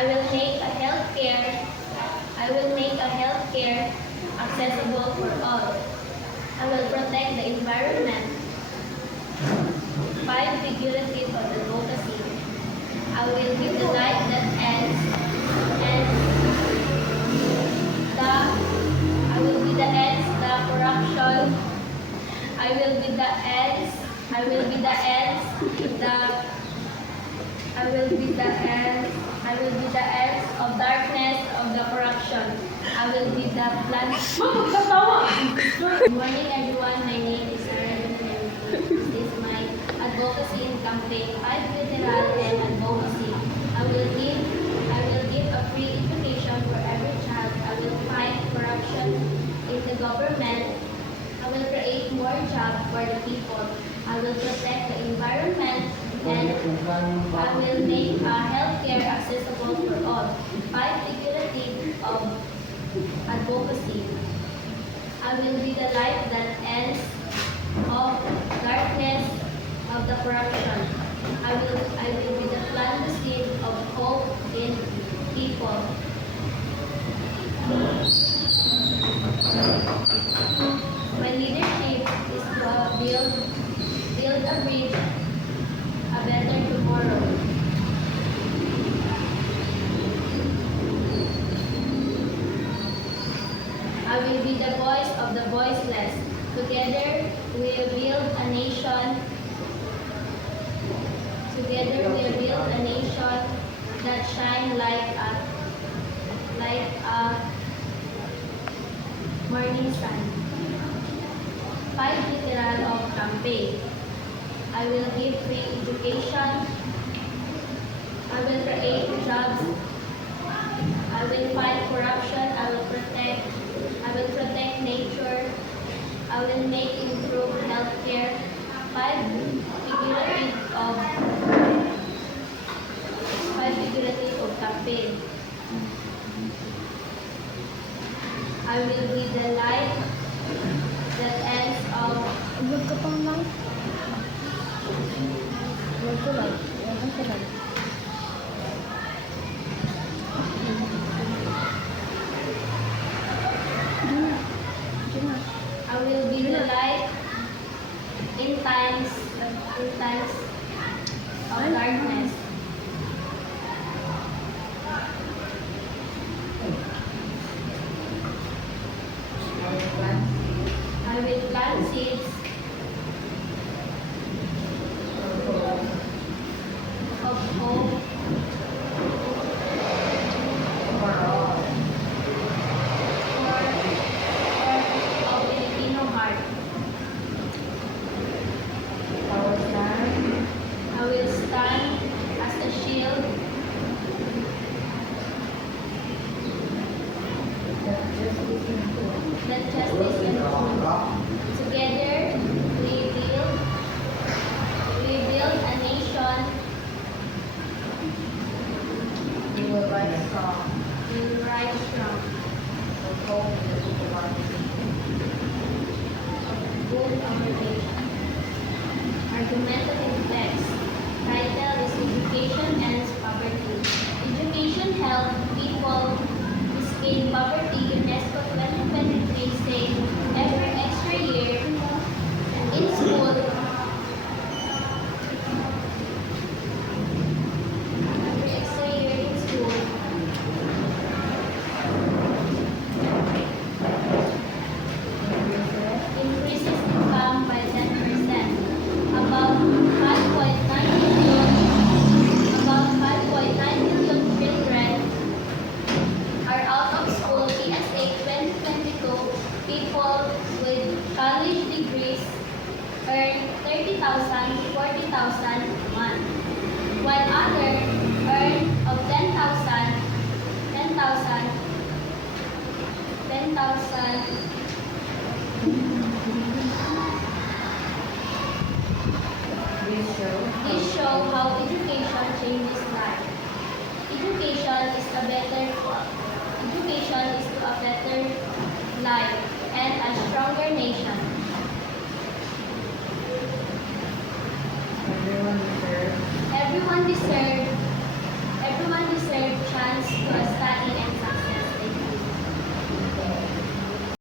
I will make a healthcare accessible for all. I will protect the environment. 5 figurative of advocacy. I will be the light that ends the I will be the ends the corruption. I will be the ends I will be the ends the I will be the ends I will be the ends of darkness of the corruption. I will be the plan. Good morning everyone. My name is Sarah Dumanuel. This is my advocacy in campaign 5 literal and advocacy. I will give a free education for every child. I will fight corruption in the government. I will create more jobs for the people. I will protect the environment and I will make healthcare accessible for all. 5 figurative of advocacy. I will be the light that ends of darkness of the corruption. I will be the plant the seed of hope in people. My leadership is to build a bridge, a better tomorrow. I will be the voice of the voiceless. Together we will build a nation. Together we will build a nation that shines like a morning sun. 5 literal of campaign. I will give free education. I will create jobs. I will fight corruption. I will protect nature. I will make improve healthcare. 5 figurative of campaign. I will be the light that ends of Huwag ka pang lang. Huwag ko lang. Huwag ko lang. I will be the light in times of darkness. I will plant seeds of hope for a Filipino heart. I will stand as a shield that justice and together we build a nation. We will rise strong. We will rise strong. With hope in the people of our nation. Good our nation. Argumentative text. Title is Education Ends Poverty. Education helps people escape poverty. UNESCO 2023 say every extra year in school. Every extra year in school. Increases income by 10%. About 5.9 million children are out of school. PSA 2022 people with college degrees earn 30,000 to 40,000 a month, while others earn of 10,000. This show how education changes life. Education is the